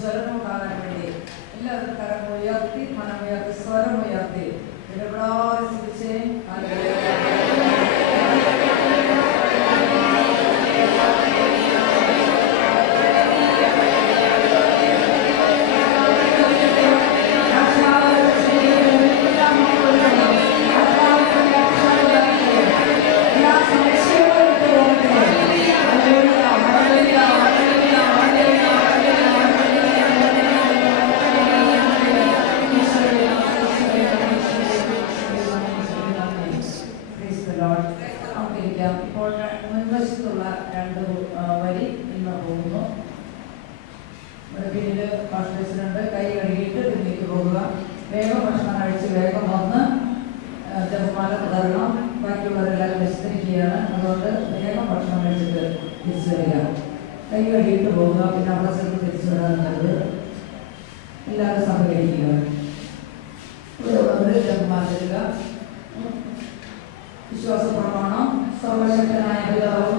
ജ്വലനമുണ്ടാകാൻ വേണ്ടി എല്ലാവരും കരമുയർത്തി മനമുയർത്തി സ്വരമുയർത്തി ഇടപെടാതെ സ്തുതിച്ചേ. ഇപ്പോൾ മുൻവശത്തുള്ള രണ്ട് വരി ഇന്ന് പോകുന്നു. പിന്നീട് ഫാസ്റ്റ് പ്രസിഡന്റ് കൈ കഴുകിയിട്ട് പിന്നേക്ക് പോകുക. വേഗം ഭക്ഷണം കഴിച്ച് വേഗം വന്ന് ജപമാല തുടരണം. ബാക്കിയുള്ളവരെല്ലാവരും വിശദീകരിക്കുകയാണ്. അതുകൊണ്ട് വേഗം ഭക്ഷണം കഴിച്ചിട്ട് തിരിച്ചു വരിക. കൈ കഴുകിയിട്ട് പോകുക. പിന്നെ അവിടെ ചെന്ന് തിരിച്ചു വരാറുണ്ട്. എല്ലാവരും സഹകരിക്കുക. ജപമാല തരിക. വിശ്വാസ പ്രമാണം. സർവശക്തനായ പിതാവും